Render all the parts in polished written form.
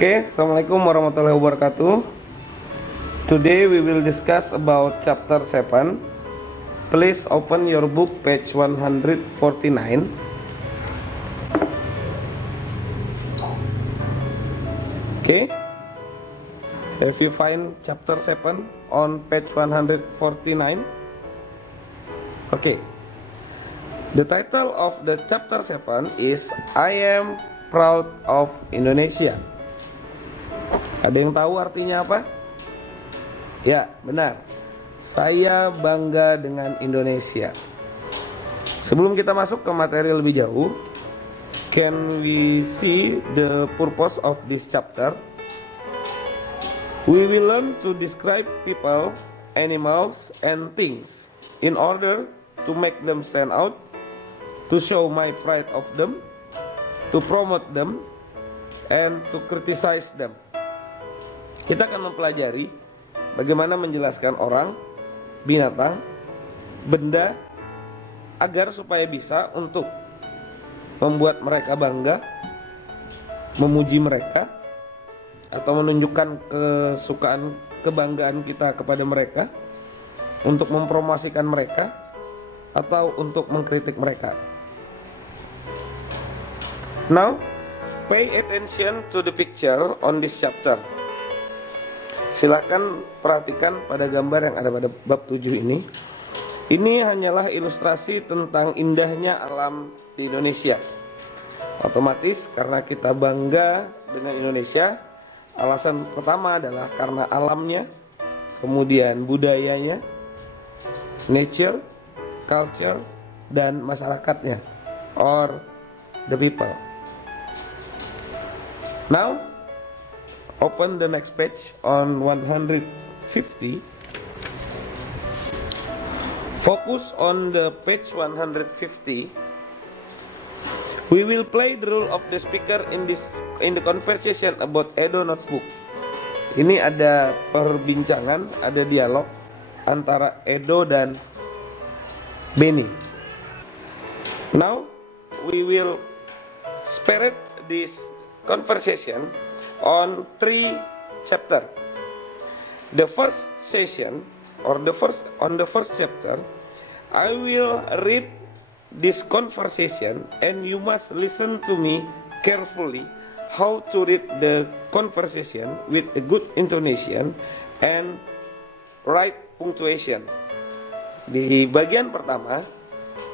Okay, Assalamualaikum warahmatullahi wabarakatuh. Today we will discuss about chapter 7. Please open your book page 149. Okay. If you find chapter 7 on page 149. Okay. The title of the chapter 7 is I am proud of Indonesia. Ada yang tahu artinya apa? Ya, benar. Saya bangga dengan Indonesia. Sebelum kita masuk ke materi lebih jauh, can we see the purpose of this chapter? We will learn to describe people, animals, and things in order to make them stand out, to show my pride of them, to promote them, and to criticize them. Kita akan mempelajari bagaimana menjelaskan orang, binatang, benda agar supaya bisa untuk membuat mereka bangga, memuji mereka, atau menunjukkan kesukaan, kebanggaan kita kepada mereka, untuk mempromosikan mereka, atau untuk mengkritik mereka. Now, pay attention to the picture on this chapter. Silakan perhatikan pada gambar yang ada pada bab 7 ini. Ini hanyalah ilustrasi tentang indahnya alam di Indonesia. Otomatis karena kita bangga dengan Indonesia, alasan pertama adalah karena alamnya, kemudian budayanya, nature, culture, dan masyarakatnya, or the people. Now, open the next page on 150. Focus on the page 150. We will play the role of the speaker in the conversation about Edo Notebook. Ini ada perbincangan, ada dialog antara Edo dan Beni. Now we will spread this conversation on 3 chapter. The first session or on the first chapter, I will read this conversation and you must listen to me carefully how to read the conversation with a good intonation and right punctuation. Di bagian pertama,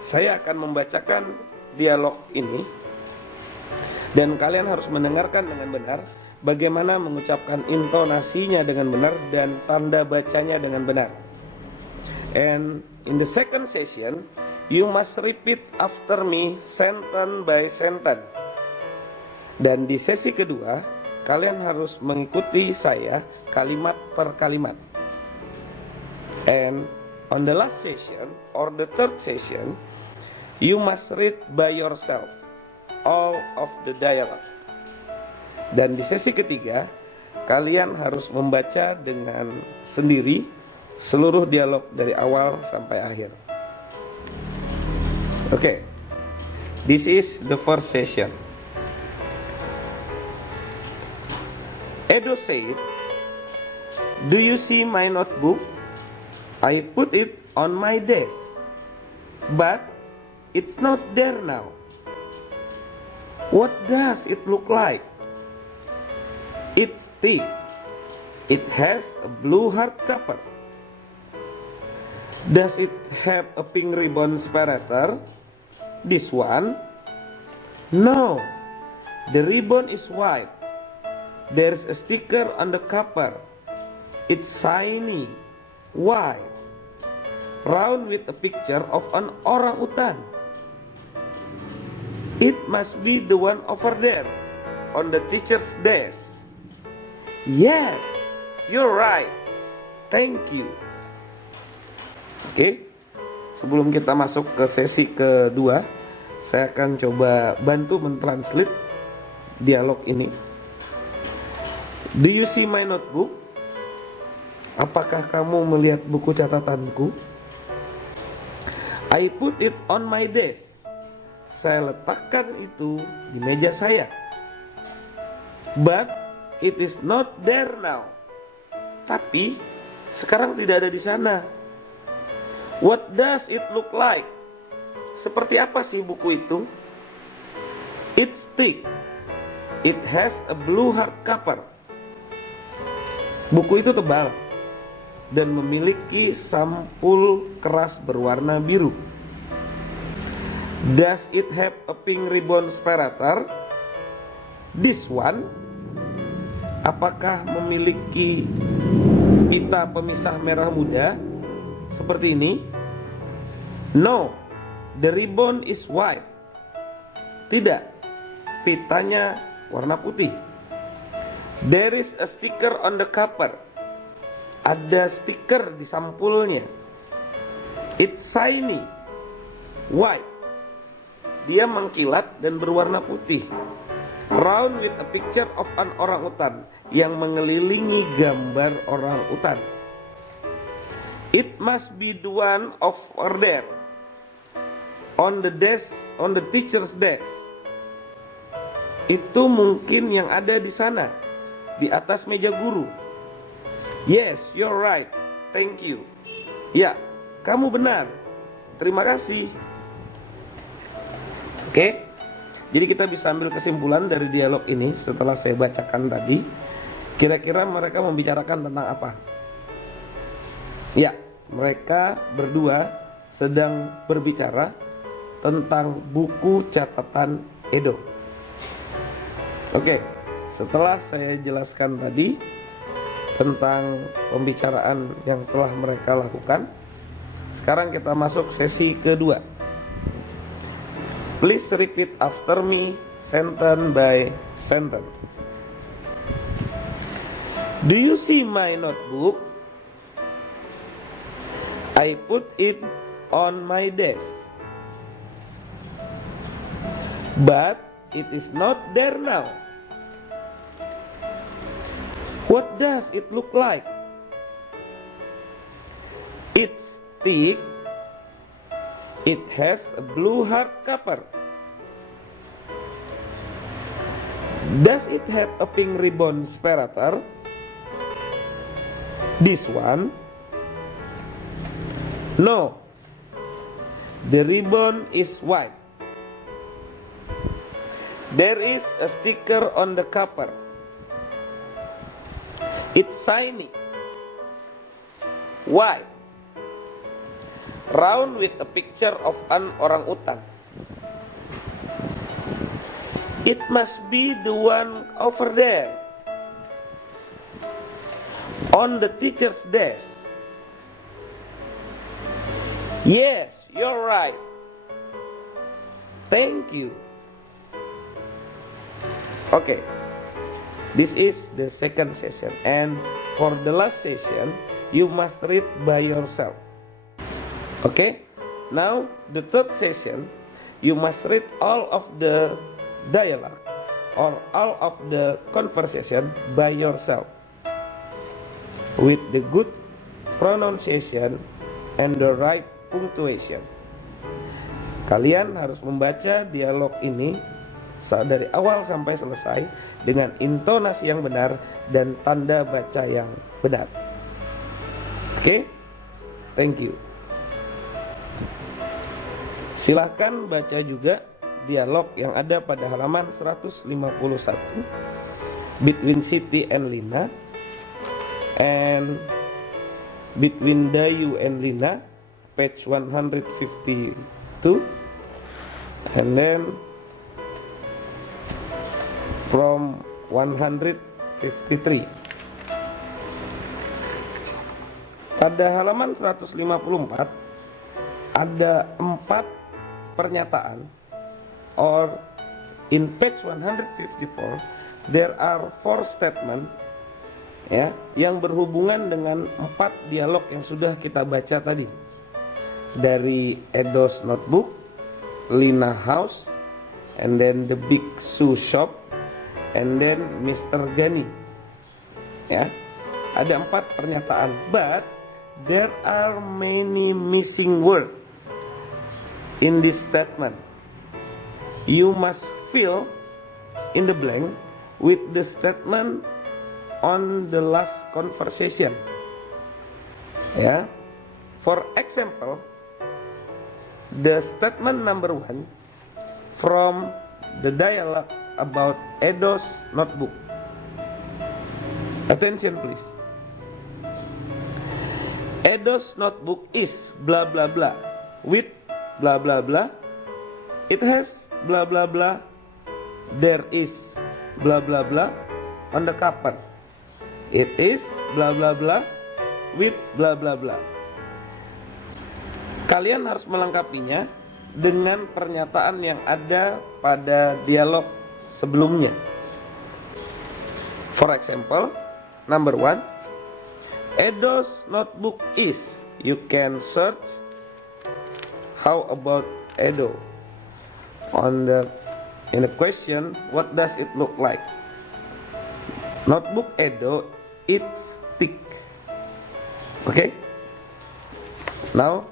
saya akan membacakan dialog ini dan kalian harus mendengarkan dengan benar, bagaimana mengucapkan intonasinya dengan benar dan tanda bacanya dengan benar. And in the second session, you must repeat after me sentence by sentence. Dan di sesi kedua, kalian harus mengikuti saya kalimat per kalimat. And on the last session or the third session, you must read by yourself all of the dialogue. Dan di sesi ketiga, kalian harus membaca dengan sendiri seluruh dialog dari awal sampai akhir. Okay, this is the first session. Edo said, "Do you see my notebook? I put it on my desk, but it's not there now. What does it look like? It's thick. It has a blue hardcover. Does it have a pink ribbon separator? This one? No. The ribbon is white. There's a sticker on the cover. It's shiny, white, round with a picture of an orangutan. It must be the one over there on the teacher's desk. Yes, you're right. Thank you." Oke, sebelum kita masuk ke sesi kedua, saya akan coba bantu mentranslate dialog ini. Do you see my notebook? Apakah kamu melihat buku catatanku? I put it on my desk. Saya letakkan itu di meja saya. But it is not there now. Tapi sekarang tidak ada di sana. What does it look like? Seperti apa sih buku itu? It's thick. It has a blue hardcover. Buku itu tebal dan memiliki sampul keras berwarna biru. Does it have a pink ribbon separator? This one. Apakah memiliki pita pemisah merah muda seperti ini? No, the ribbon is white. Tidak, pitanya warna putih. There is a sticker on the cover. Ada stiker di sampulnya. It's shiny, white. Dia mengkilat dan berwarna putih. Round with a picture of an orangutan, yang mengelilingi gambar orang utan. It must be the one over there, on the desk, on the teacher's desk. Itu mungkin yang ada di sana, di atas meja guru. Yes, you're right. Thank you. Ya, kamu benar. Terima kasih. Oke. Jadi kita bisa ambil kesimpulan dari dialog ini setelah saya bacakan tadi. Kira-kira mereka membicarakan tentang apa? Ya, mereka berdua sedang berbicara tentang buku catatan Edo. Oke, setelah saya jelaskan tadi tentang pembicaraan yang telah mereka lakukan, sekarang kita masuk sesi kedua. Please repeat after me, sentence by sentence. Do you see my notebook? I put it on my desk, but it is not there now. What does it look like? It's thick. It has a blue hardcover. Does it have a pink ribbon separator? This one? No. The ribbon is white. There is a sticker on the cover. It's shiny, white, round with a picture of an orangutan. It must be the one over there, on the teacher's desk. Yes, you're right. Thank you. Okay. This is the second session, and for the last session, you must read by yourself. Okay? Now, the third session, you must read all of the dialogue or all of the conversation by yourself with the good pronunciation and the right punctuation. Kalian harus membaca dialog ini dari awal sampai selesai dengan intonasi yang benar dan tanda baca yang benar. Oke? Thank you. Silahkan baca juga dialog yang ada pada halaman 151 between Siti and Lina and between Dayu and Lina, page 152, and then from 153. Pada halaman 154 ada 4 pernyataan, or in page 154 there are 4 statement, ya, yang berhubungan dengan 4 dialog yang sudah kita baca tadi. Dari Edo's Notebook, Lina House, and then the Big Shoe Shop, and then Mr. Gani. Ya, ada 4 pernyataan, but there are many missing words in this statement. You must fill in the blank with the statement on the last conversation. Ya. For example, the statement number 1 from the dialogue about Edo's notebook. Attention please. Edo's notebook is blah blah blah with blah blah blah. It has blah blah blah. There is blah blah blah on the cover. It is blah blah blah with blah blah blah. Kalian harus melengkapinya dengan pernyataan yang ada pada dialog sebelumnya. For example, number 1, Edo's notebook is. You can search how about Edo. In the question, what does it look like? Notebook Edo, it's thick. Okay? Now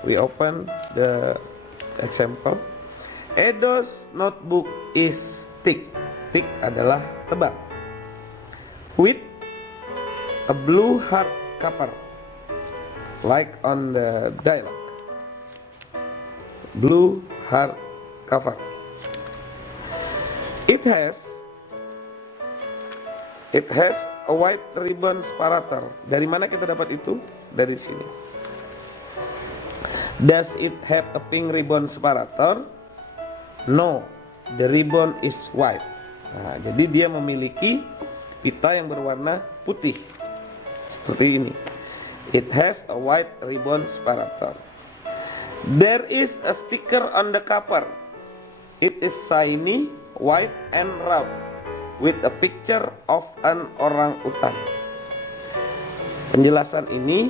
we open the example. Edo's notebook is thick. Thick adalah tebal. With a blue hardcover, like on the dialogue. Blue hardcover. It has a white ribbon separator. Dari mana kita dapat itu? Dari sini. Does it have a pink ribbon separator? No, the ribbon is white. Nah, jadi dia memiliki pita yang berwarna putih. Seperti ini. It has a white ribbon separator. There is a sticker on the cover. It is shiny, white and round with a picture of an orangutan. Penjelasan ini,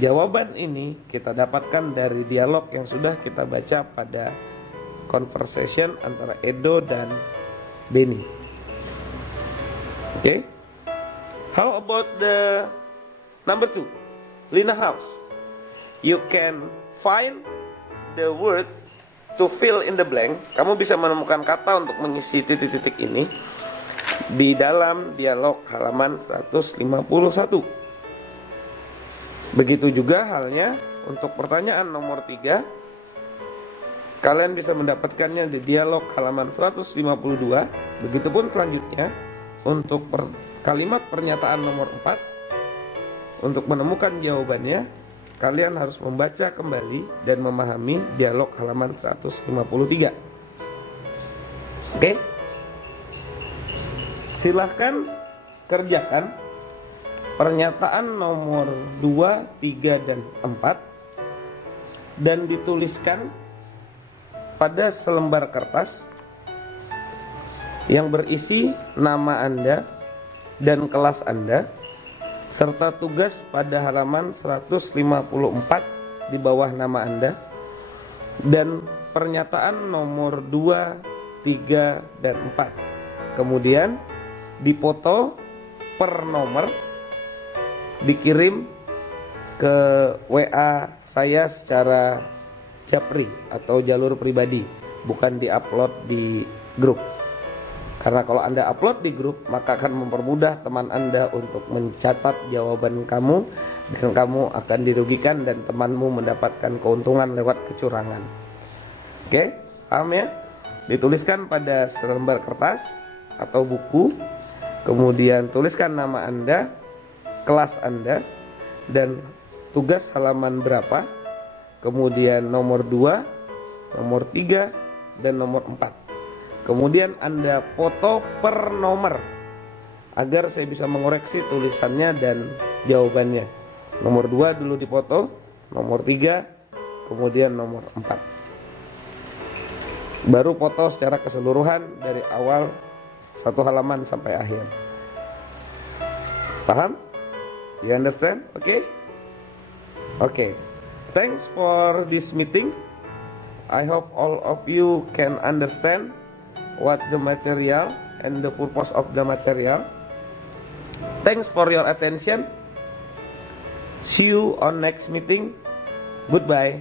jawaban ini kita dapatkan dari dialog yang sudah kita baca pada conversation antara Edo dan Benny. Okay? How about the number 2, Lina House? You can find the word to fill in the blank. Kamu bisa menemukan kata untuk mengisi titik-titik ini di dalam dialog halaman 151. Begitu juga halnya untuk pertanyaan nomor 3. Kalian bisa mendapatkannya di dialog halaman 152. Begitupun selanjutnya untuk kalimat pernyataan nomor 4. Untuk menemukan jawabannya, kalian harus membaca kembali dan memahami dialog halaman 153. Oke? Silahkan kerjakan pernyataan nomor 2, 3, dan 4 dan dituliskan pada selembar kertas yang berisi nama Anda dan kelas Anda serta tugas pada halaman 154 di bawah nama Anda dan pernyataan nomor 2, 3, dan 4. Kemudian dipoto per nomor, dikirim ke WA saya secara japri atau jalur pribadi, bukan diupload di grup. Karena kalau Anda upload di grup, maka akan mempermudah teman Anda untuk mencatat jawaban kamu, dan kamu akan dirugikan dan temanmu mendapatkan keuntungan lewat kecurangan. Oke, paham ya? Dituliskan pada selembar kertas atau buku, kemudian tuliskan nama Anda, kelas Anda, dan tugas halaman berapa, kemudian nomor 2, nomor 3, dan nomor 4. Kemudian Anda foto per nomor agar saya bisa mengoreksi tulisannya dan jawabannya. Nomor 2 dulu dipoto, nomor 3, kemudian nomor 4. Baru foto secara keseluruhan dari awal satu halaman sampai akhir. Paham? You understand? Okay? Okay. Thanks for this meeting. I hope all of you can understand what the material and the purpose of the material. Thanks for your attention. See you on next meeting. Goodbye.